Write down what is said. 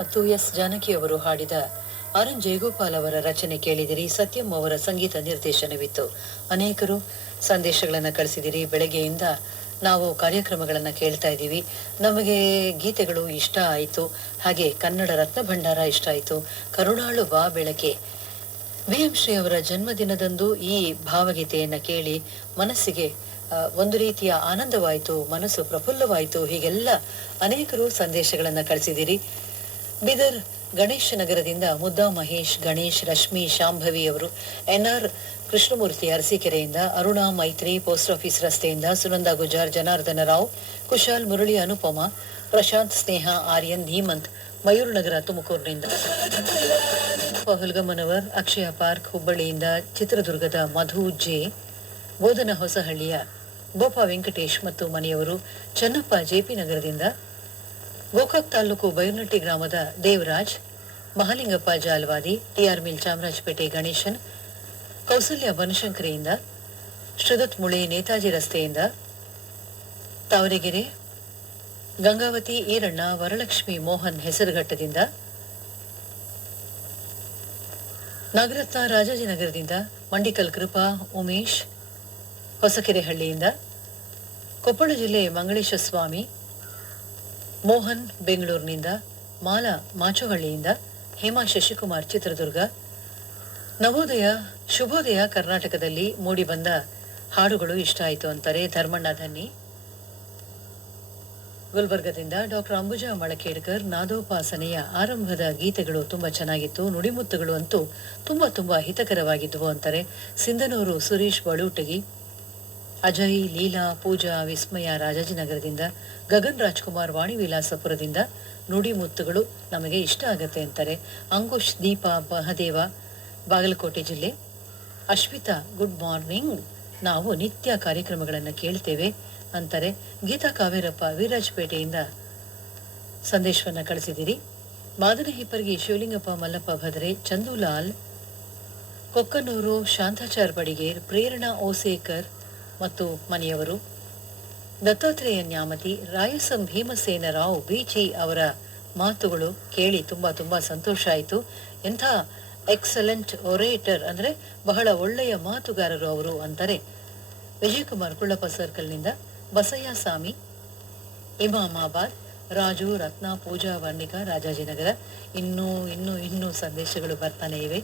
ಮತ್ತು ಎಸ್ ಜಾನಕಿ ಅವರು ಹಾಡಿದ ಆರ್ ಎನ್ ಜಯಗೋಪಾಲ್ ಅವರ ರಚನೆ ಕೇಳಿದಿರಿ. ಸತ್ಯಂ ಅವರ ಸಂಗೀತ ನಿರ್ದೇಶನವಿತ್ತು. ಅನೇಕರು ಸಂದೇಶಗಳನ್ನು ಕಳಿಸಿದಿರಿ. ಬೆಳಗ್ಗೆಯಿಂದ ನಾವು ಕಾರ್ಯಕ್ರಮಗಳನ್ನು ಕೇಳ್ತಾ ಇದ್ದೀವಿ. ನಮಗೆ ಗೀತೆಗಳು ಇಷ್ಟ ಆಯಿತು. ಹಾಗೆ ಕನ್ನಡ ರತ್ನ ಭಂಡಾರ ಇಷ್ಟ ಆಯಿತು. ಕರುಣಾಳು ಬಾ ಬೆಳಕೆ ವಿ.ಎಂ. ಶ್ರೀ ಅವರ ಜನ್ಮದಿನದಂದು ಈ ಭಾವಗೀತೆಯನ್ನು ಕೇಳಿ ಮನಸ್ಸಿಗೆ ಒಂದು ರೀತಿಯ ಆನಂದವಾಯಿತು, ಮನಸ್ಸು ಪ್ರಫುಲ್ಲವಾಯಿತು. ಹೀಗೆಲ್ಲ ಅನೇಕರು ಸಂದೇಶಗಳನ್ನು ಕಳಿಸಿದಿರಿ. ಬಿದರ್ ಗಣೇಶ ನಗರದಿಂದ ಮುದ್ದಾ ಮಹೇಶ್, ಗಣೇಶ್, ರಶ್ಮಿ, ಶಾಂಭವಿ ಅವರು, ಎನ್.ಆರ್. ಕೃಷ್ಣಮೂರ್ತಿ ಅರಸೀಕೆರೆಯಿಂದ, ಅರುಣಾ ಮೈತ್ರಿ ಪೋಸ್ಟ್ ಆಫೀಸ್ ರಸ್ತೆಯಿಂದ, ಸುನಂದ ಗುಜಾರ್, ಜನಾರ್ದನ ರಾವ್, ಕುಶಾಲ್, ಮುರಳಿ, ಅನುಪಮ, ಪ್ರಶಾಂತ್, ಸ್ನೇಹ, ಆರ್ಯನ್, ಧೀಮಂತ್, ಮಯೂರ್ ನಗರ ತುಮಕೂರಿನಿಂದ, ಹುಲ್ಗಮ್ಮನವರ್, ಅಕ್ಷಯ ಪಾರ್ಕ್ ಹುಬ್ಬಳ್ಳಿಯಿಂದ, ಚಿತ್ರದುರ್ಗದ ಮಧು ಜೆ, ಬೋಧನ ಹೊಸಹಳ್ಳಿಯ ಗೋಪಾ ವೆಂಕಟೇಶ್ ಮತ್ತು ಮನೆಯವರು, ಚನ್ನಪ್ಪ ಜೆಪಿ ನಗರದಿಂದ, ಗೋಕಾಕ್ ತಾಲೂಕು ಬೈರ್ನಟ್ಟಿ ಗ್ರಾಮದ ದೇವರಾಜ್, ಮಹಾಲಿಂಗಪ್ಪ ಜಾಲ್ವಾದಿ, ಟಿಆರ್ ಮಿಲ್ ಚಾಮರಾಜಪೇಟೆ ಗಣೇಶನ್, ಕೌಸಲ್ಯ ಬನಶಂಕರಿಯಿಂದ, ಶ್ರೀದತ್ ಮುಳೆ ನೇತಾಜಿ ರಸ್ತೆಯಿಂದ, ತಾವರೆಗೆರೆ ಗಂಗಾವತಿ ಈರಣ್ಣ, ವರಲಕ್ಷ್ಮಿ ಮೋಹನ್ ಹೆಸರುಘಟ್ಟದಿಂದ, ನಾಗರತ್ನ ರಾಜಾಜಿನಗರದಿಂದ, ಮಂಡಿಕಲ್ ಕೃಪಾ ಉಮೇಶ್ ಹೊಸಕೆರೆಹಳ್ಳಿಯಿಂದ, ಕೊಪ್ಪಳ ಜಿಲ್ಲೆ ಮಂಗಳೇಶ ಸ್ವಾಮಿ, ಮೋಹನ್ ಬೆಂಗಳೂರಿನಿಂದ, ಮಾಲಾ ಮಾಚೋಹಳ್ಳಿಯಿಂದ, ಹೇಮಾ ಶಶಿಕುಮಾರ್ ಚಿತ್ರದುರ್ಗ, ನವೋದಯ ಶುಭೋದಯ ಕರ್ನಾಟಕದಲ್ಲಿ ಮೂಡಿಬಂದ ಹಾಡುಗಳು ಇಷ್ಟ ಆಯಿತು ಅಂತಾರೆ ಧರ್ಮಣ್ಣ ಧನ್ನಿ. ಗುಲ್ಬರ್ಗದಿಂದ ಡಾಕ್ಟರ್ ಅಂಬುಜಾ ಮಳಕೇಡ್ಕರ್, ನಾದೋಪಾಸನೆಯ ಆರಂಭದ ಗೀತೆಗಳು ತುಂಬಾ ಚೆನ್ನಾಗಿತ್ತು. ನುಡಿಮುತ್ತುಗಳು ಅಂತೂ ತುಂಬಾ ಹಿತಕರವಾಗಿದ್ದವು ಅಂತಾರೆ ಸಿಂಧನೂರು ಸುರೇಶ್ ಬಳುಟಗಿ. ಅಜಯ್, ಲೀಲಾ, ಪೂಜಾ, ವಿಸ್ಮಯ ರಾಜಾಜಿನಗರದಿಂದ, ಗಗನ್ ರಾಜ್ಕುಮಾರ್ ವಾಣಿವಿಲಾಸಪುರದಿಂದ, ನುಡಿಮುತ್ತುಗಳು ನಮಗೆ ಇಷ್ಟ ಆಗತ್ತೆ ಅಂತಾರೆ ಅಂಕುಶ್, ದೀಪ, ಮಹದೇವ ಬಾಗಲಕೋಟೆ ಜಿಲ್ಲೆ. ಅಶ್ವಿತಾ, ಗುಡ್ ಮಾರ್ನಿಂಗ್, ನಾವು ನಿತ್ಯ ಕಾರ್ಯಕ್ರಮಗಳನ್ನು ಕೇಳ್ತೇವೆ ಅಂತಾರೆ. ಗೀತಾ ಕಾವೇರಪ್ಪ ವೀರಾಜಪೇಟೆಯಿಂದ ಸಂದೇಶವನ್ನು ಕಳಿಸಿದಿರಿ. ಮಾದನ ಹಿಪ್ಪರ್ಗಿ, ಶಿವಲಿಂಗಪ್ಪ, ಮಲ್ಲಪ್ಪ ಭದ್ರೆ, ಚಂದೂಲಾಲ್, ಕೊಕ್ಕನೂರು, ಶಾಂತಾಚಾರ್ ಬಡಿಗೇರ್, ಪ್ರೇರಣಾ ಓಸೇಕರ್ ಮತ್ತು ಮನೆಯವರು, ದತ್ತಾತ್ರೇಯ ನ್ಯಾಮತಿ, ರಾಯಸಂ ಭೀಮಸೇನ ರಾವ್ ಬೀಚಿ ಅವರ ಮಾತುಗಳು ಕೇಳಿ ತುಂಬಾ ಸಂತೋಷ ಆಯಿತು. ಎಂಥ ಎಕ್ಸಲೆಂಟ್ ಒರೇಟರ್, ಅಂದರೆ ಬಹಳ ಒಳ್ಳೆಯ ಮಾತುಗಾರರು ಅವರು ಅಂತಾರೆ ವಿಜಯಕುಮಾರ್ ಕುಳ್ಳಪ್ಪ ಸರ್ಕಲ್ನಿಂದ. ಬಸಯ್ಯ ಸಾಮಿ, ಇಮಾಮಾಬಾದ್, ರಾಜು, ರತ್ನ, ಪೂಜಾ, ವರ್ಣಿಕಾ ರಾಜಾಜಿನಗರ. ಇನ್ನೂ ಸಂದೇಶಗಳು ಬರ್ತಾನೆ ಇವೆ.